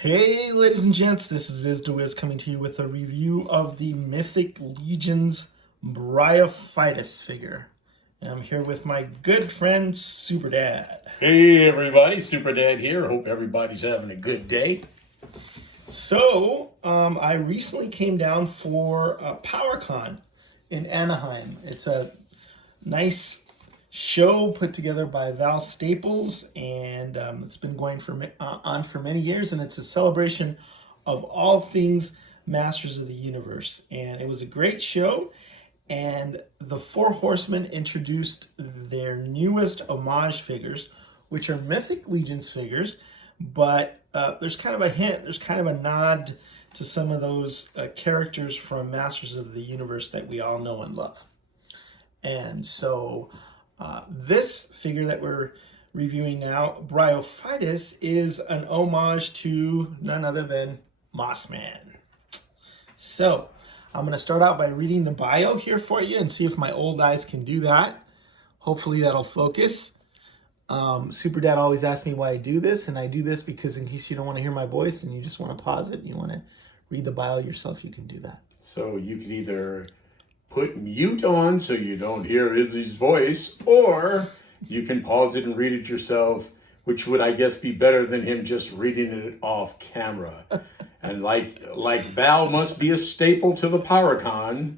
Hey ladies and gents, this is IzDaWiz coming to you with a review of the Mythic Legions Bryophtyus figure. And I'm here with my good friend Super Dad. Hey everybody, Super Dad here. Hope everybody's having a good day. So, I recently came down for PowerCon in Anaheim. It's a nice show put together by Val Staples, and it's been going on for many years, and it's a celebration of all things Masters of the Universe. And it was a great show, and the Four Horsemen introduced their newest homage figures, which are Mythic Legions figures, but there's kind of a hint, there's kind of a nod to some of those characters from Masters of the Universe that we all know and love. And so this figure that we're reviewing now, Bryophtyus, is an homage to none other than Mossman. So I'm going to start out by reading the bio here for you and see if my old eyes can do that. Hopefully that'll focus. Super Dad always asks me why I do this, and I do this because in case you don't want to hear my voice and you just want to pause it, you want to read the bio yourself, you can do that. So you can either put mute on so you don't hear Izzy's voice, or you can pause it and read it yourself, which would, I guess, be better than him just reading it off camera. And like Val must be a staple to the PowerCon,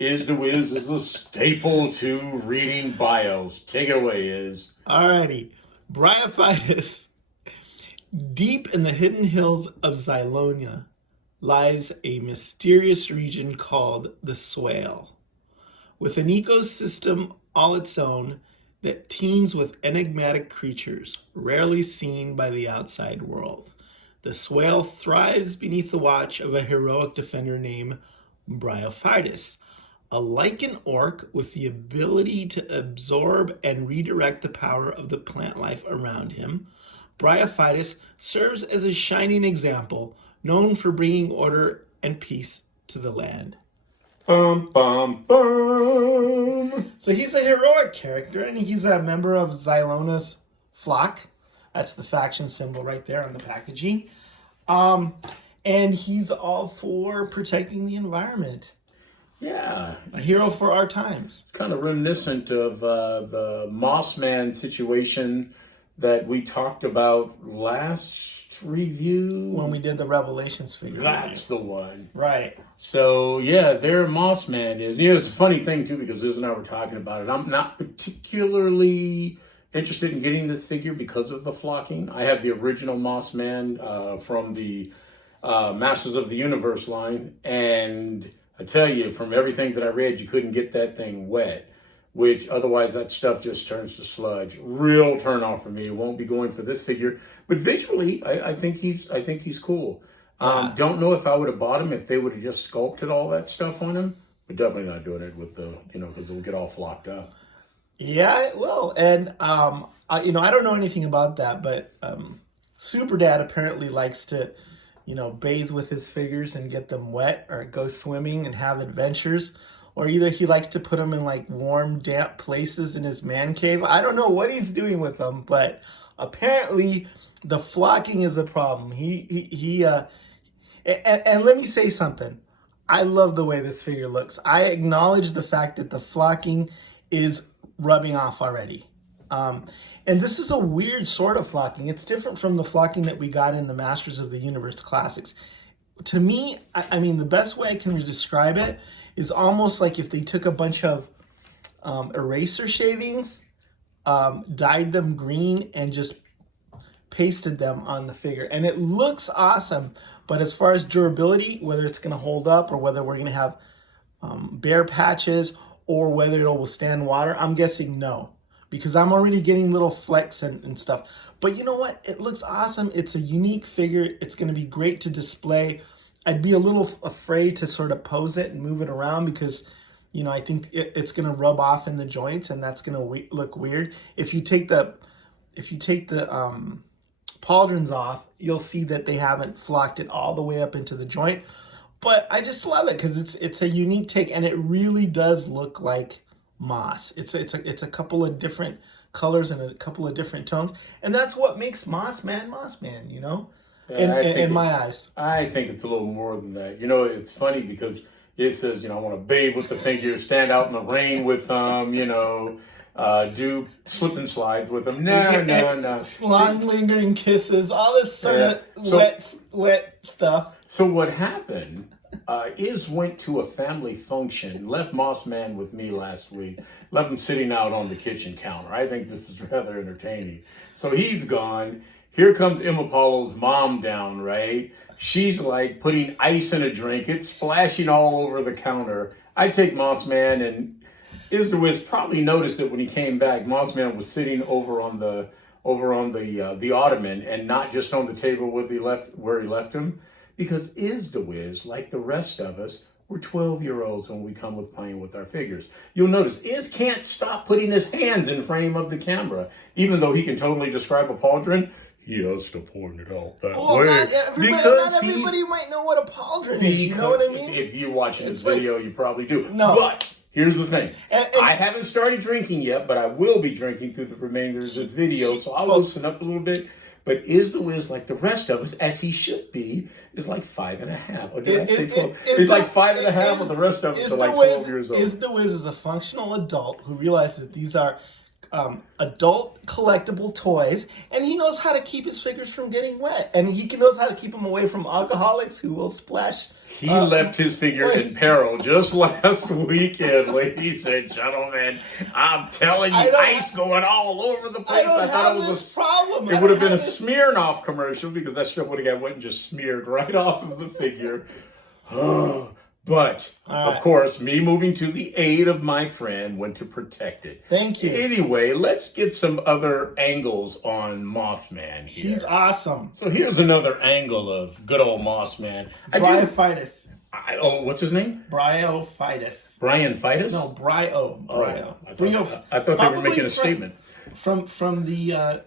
IzDaWiz is a staple to reading bios. Take it away, Iz. Alrighty, Bryophtyus. Deep in the hidden hills of Zylonia lies a mysterious region called the Swale, with an ecosystem all its own that teems with enigmatic creatures rarely seen by the outside world. The Swale thrives beneath the watch of a heroic defender named Bryophtyus, a lichen orc with the ability to absorb and redirect the power of the plant life around him. Bryophtyus serves as a shining example, known for bringing order and peace to the land. Bum, bum, bum. So he's a heroic character, and he's a member of Zylona's flock. That's the faction symbol right there on the packaging. And he's all for protecting the environment. Yeah. A hero for our times. It's kind of reminiscent of the Mossman situation that we talked about last review. When we did the Revelations figure. That's the one. Right. So, yeah, their Mossman is... You know, it's a funny thing, too, because Liz and I were talking about it. I'm not particularly interested in getting this figure because of the flocking. I have the original Mossman from the Masters of the Universe line, and I tell you, from everything that I read, you couldn't get that thing wet, which otherwise that stuff just turns to sludge. Real turn off for me. Won't be going for this figure, but visually, I think he's cool. Don't know if I would have bought him if they would have just sculpted all that stuff on him, but definitely not doing it with the, because it'll get all flocked up. Yeah, it will. And I don't know anything about that, but Super Dad apparently likes to bathe with his figures and get them wet, or go swimming and have adventures, or either he likes to put them in like warm, damp places in his man cave. I don't know what he's doing with them, but apparently the flocking is a problem. And let me say something. I love the way this figure looks. I acknowledge the fact that the flocking is rubbing off already. And this is a weird sort of flocking. It's different from the flocking that we got in the Masters of the Universe Classics. To me, I mean, the best way I can describe it is almost like if they took a bunch of eraser shavings, dyed them green, and just pasted them on the figure. And it looks awesome, but as far as durability, whether it's going to hold up or whether we're going to have bare patches or whether it'll withstand water, I'm guessing no, because I'm already getting little flecks and stuff. But you know what? It looks awesome. It's a unique figure. It's going to be great to display. I'd be a little afraid to sort of pose it and move it around because, I think it's going to rub off in the joints, and that's going to look weird. If you take the pauldrons off, you'll see that they haven't flocked it all the way up into the joint. But I just love it because it's a unique take, and it really does look like moss. It's a couple of different colors and a couple of different tones, and that's what makes Mossman Mossman. in my eyes. I think it's a little more than that. You know, it's funny because it says, you know, I want to bathe with the figures, stand out in the rain with them, you know, do slip and slides with them. No. Long lingering kisses, all this sort of wet stuff. So what happened is went to a family function, left Moss Man with me last week, left him sitting out on the kitchen counter. I think this is rather entertaining. So he's gone. Here comes Emma Paulo's mom down, right? She's like putting ice in a drink. It's splashing all over the counter. I take Moss Man, and Wiz probably noticed it when he came back. Moss Man was sitting over on the ottoman and not just on the table where he left him. Because Wiz, like the rest of us, we're 12-year-olds when we come with playing with our figures. You'll notice can't stop putting his hands in frame of the camera, even though he can totally describe a pauldron. He has to point it out that way. Not everybody might know what a pauldron is. You know what I mean? If you're watching this video, you probably do. No. But here's the thing. I haven't started drinking yet, but I will be drinking through the remainder of this video, so I'll loosen up a little bit. But Wiz, like the rest of us, as he should be, is like 5.5. Or did I say 12? He's like 5.5, and the rest of us are like 12 years old. Wiz is a functional adult who realizes that these are adult collectible toys, and he knows how to keep his figures from getting wet, and he knows how to keep them away from alcoholics who will splash. He left his figure in peril just last weekend, ladies and gentlemen. I'm telling you, ice going all over the place. I thought it was problem. It would have been a Smirnoff commercial because that stuff would have got wet and just smeared right off of the figure. But, of course, me moving to the aid of my friend went to protect it. Thank you. Anyway, let's get some other angles on Moss Man here. He's awesome. So here's another angle of good old Moss Man. Bryophtyus. What's his name? Bryophtyus. Bryophtyus? No, Bryo. I thought they were making a statement. From the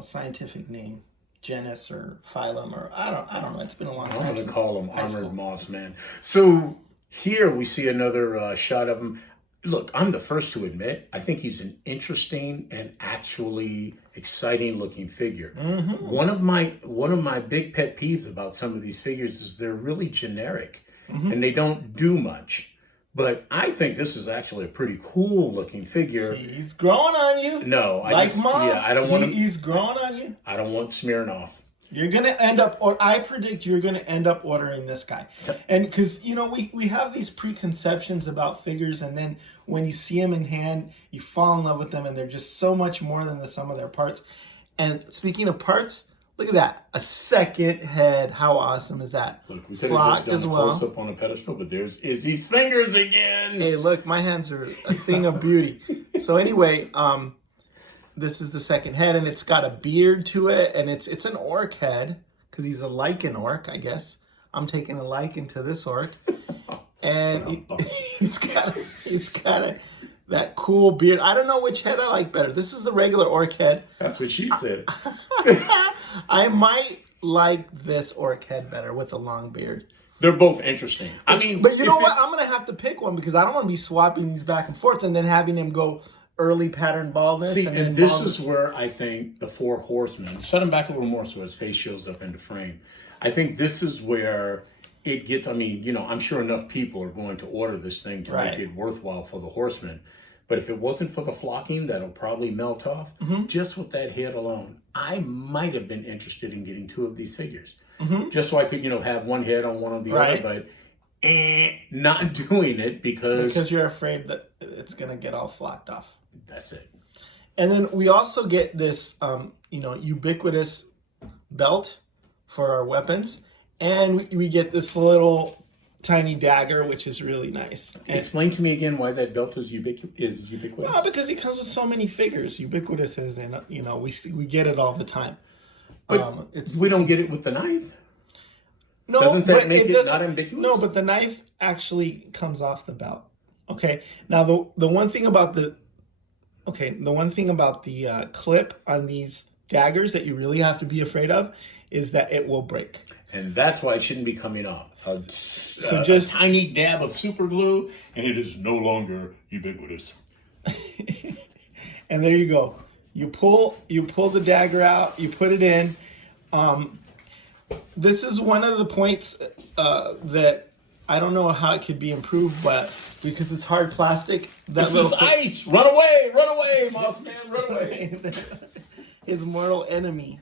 scientific name. Genus or phylum, or I don't know. It's been a long time. I'm going to call him Armored Moss Man. So here we see another shot of him. Look, I'm the first to admit, I think he's an interesting and actually exciting looking figure. Mm-hmm. One of my big pet peeves about some of these figures is they're really generic and they don't do much. But I think this is actually a pretty cool looking figure. He's growing on you. No, Moss. I don't want him. He's growing on you. I don't want Smirnoff. You're gonna end up, or I predict you're gonna end up ordering this guy, and because we have these preconceptions about figures, and then when you see them in hand, you fall in love with them, and they're just so much more than the sum of their parts. And speaking of parts. Look at that. A second head. How awesome is that? Look, we could have just done a close up on a pedestal, but there's Izzy's fingers again. Hey, look, my hands are a thing of beauty. So anyway, this is the second head, and it's got a beard to it, and it's an orc head, because he's a lichen orc, I guess. I'm taking a liking to this orc. And he's got that cool beard. I don't know which head I like better. This is a regular orc head. That's what she said. I might like this orc head better with the long beard. They're both interesting. But you know what? I'm going to have to pick one because I don't want to be swapping these back and forth and then having him go early pattern baldness. See, and this is where I think the Four Horsemen, set him back a little more so his face shows up into frame. I think this is where it gets, I'm sure enough people are going to order this thing to make it worthwhile for the Horsemen. But if it wasn't for the flocking, that'll probably melt off. Mm-hmm. Just with that head alone, I might have been interested in getting 2 of these figures. Mm-hmm. Just so I could, have one head on one of the other, but not doing it because you're afraid that it's going to get all flocked off. That's it. And then we also get this, ubiquitous belt for our weapons. And we get this little tiny dagger, which is really nice. And explain to me again why that belt is ubiquitous. Well, because it comes with so many figures. Ubiquitous is, we get it all the time. But we don't get it with the knife. No, doesn't that make it not ambiguous? No, but the knife actually comes off the belt. Okay. Now the one thing about the clip on these daggers that you really have to be afraid of is that it will break. And that's why it shouldn't be coming off. So just a tiny dab of super glue, and it is no longer ubiquitous. And there you go. You pull the dagger out, you put it in, This is one of the points that I don't know how it could be improved, but because it's hard plastic, that This is ice. Run away, Moss Man, run away. His mortal enemy.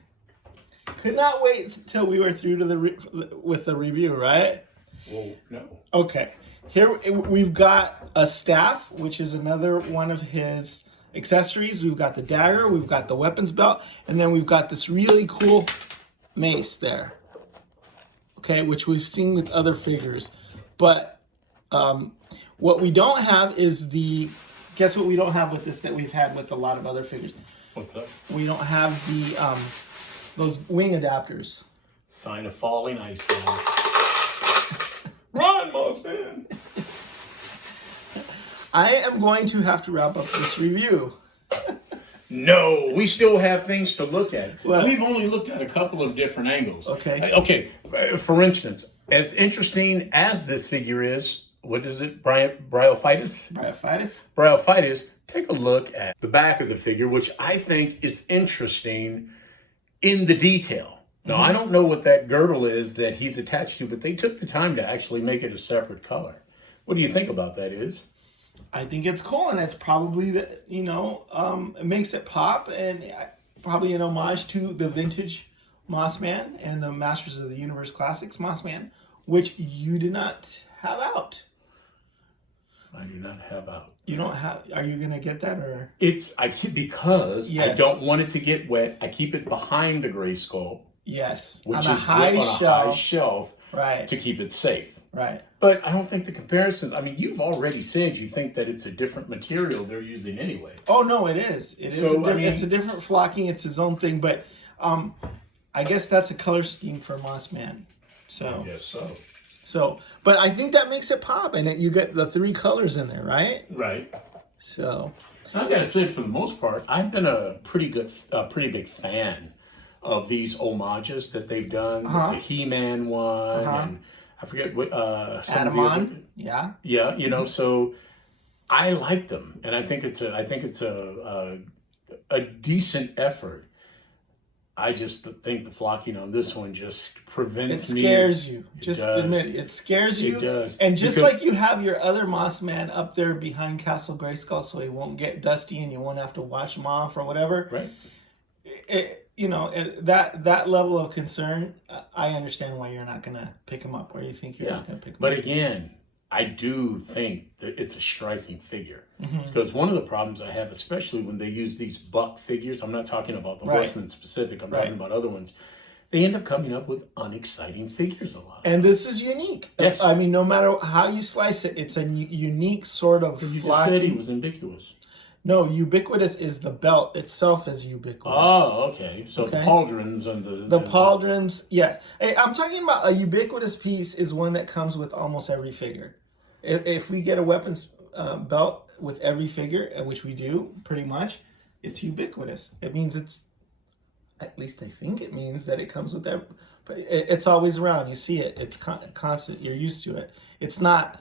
Could not wait till we were through to with the review, right? Well, no. Okay. Here we've got a staff, which is another one of his accessories. We've got the dagger, we've got the weapons belt, and then we've got this really cool mace there. Okay, which we've seen with other figures. But what we don't have is guess what we don't have with this that we've had with a lot of other figures? What's that? We don't have those wing adapters. Sign of falling ice down. Run, Moss Man! I am going to have to wrap up this review. No, we still have things to look at. Well, we've only looked at a couple of different angles. Okay. Okay, for instance, as interesting as this figure is, what is it? Bryophtyus? Bryophtyus. Take a look at the back of the figure, which I think is interesting in the detail. Now, I don't know what that girdle is that he's attached to, but they took the time to actually make it a separate color. What do you think about that, Is? I think it's cool, and it's probably it makes it pop, and probably an homage to the vintage Mossman and the Masters of the Universe Classics Mossman, which you did not have out. I do not have out. You don't have. Are you gonna get that or? Because I don't want it to get wet. I keep it behind the gray skull. Yes, Which on is a high shelf, right? to keep it safe. Right. But I don't think the comparisons. I mean, you've already said you think that it's a different material they're using anyway. Oh no, it is. It is. So, It's a different flocking. It's his own thing. But I guess that's a color scheme for Mossman. So. Yes, so. So, but I think that makes it pop, and you get the 3 colors in there, right? Right. So. I gotta say, for the most part, I've been a pretty big fan of these homages that they've done. The He-Man one, and I forget what Adamon. Yeah. Yeah, so I like them, and I think it's a decent effort. I just think the flocking on this one just prevents me. It scares you. Just admit it scares you. It does. And just like you have your other Mossman up there behind Castle Grayskull, so he won't get dusty and you won't have to wash him off or whatever. Right. That level of concern, I understand why you're not going to pick him up, or you think you're not going to pick him up. But again, I do think that it's a striking figure. Because one of the problems I have, especially when they use these buck figures, I'm not talking about the Horseman specific, I'm talking about other ones, they end up coming up with unexciting figures a lot. And this is unique. Yes. I mean, no matter how you slice it, it's a unique sort of You just said he was ubiquitous. No, ubiquitous is the belt itself is ubiquitous. Oh, okay. So the pauldrons and the pauldrons, yes. Hey, I'm talking about a ubiquitous piece is one that comes with almost every figure. If we get a weapons belt with every figure, which we do pretty much, it's ubiquitous. It means it's, at least I think it means that it comes with that. But it's always around. You see it. It's constant. You're used to it. It's not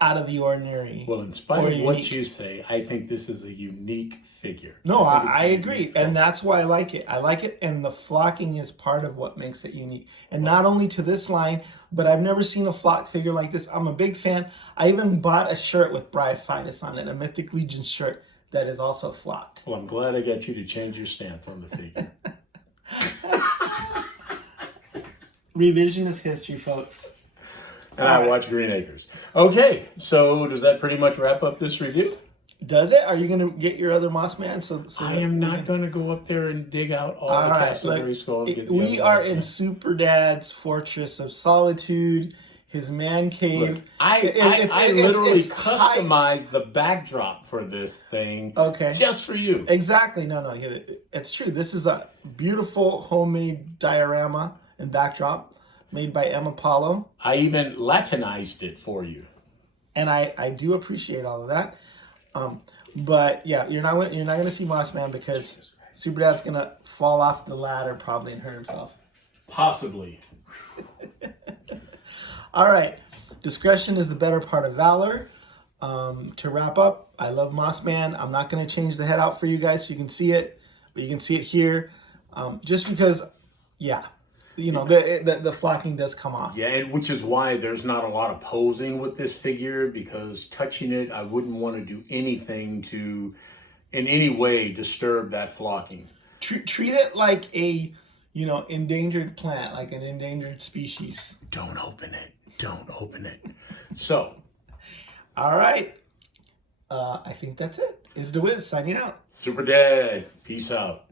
out of the ordinary. Well, in spite of what you say, I think this is a unique figure. No, I agree. And that's why I like it. I like it, and the flocking is part of what makes it unique. And not only to this line, but I've never seen a flock figure like this. I'm a big fan. I even bought a shirt with Bryophtyus on it, a Mythic Legions shirt that is also flocked. Well, I'm glad I got you to change your stance on the figure. Revisionist history, folks. And I watch Green Acres. Okay, so does that pretty much wrap up this review? Does it? Are you going to get your other Mossman? So I am not going to go up there and dig out all the Castle Grayskull. We are in Super Dad's Fortress of Solitude, his man cave. Look, I literally customized the backdrop for this thing just for you. Exactly. No, it's true. This is a beautiful homemade diorama and backdrop made by Emma Paulo. I even Latinized it for you. And I do appreciate all of that. But yeah, you're not going to see Mossman because Super Dad's going to fall off the ladder probably and hurt himself. Possibly. All right. Discretion is the better part of valor. To wrap up, I love Mossman. I'm not going to change the head out for you guys so you can see it, but you can see it here. Just because, yeah, you know, the flocking does come off. Yeah, and which is why there's not a lot of posing with this figure, because touching it, I wouldn't want to do anything to, in any way, disturb that flocking. Treat it like a, you know, endangered plant, like an endangered species. Don't open it. Don't open it. So. All right. I think that's it. Is the Wiz signing out. Super Dad. Peace out.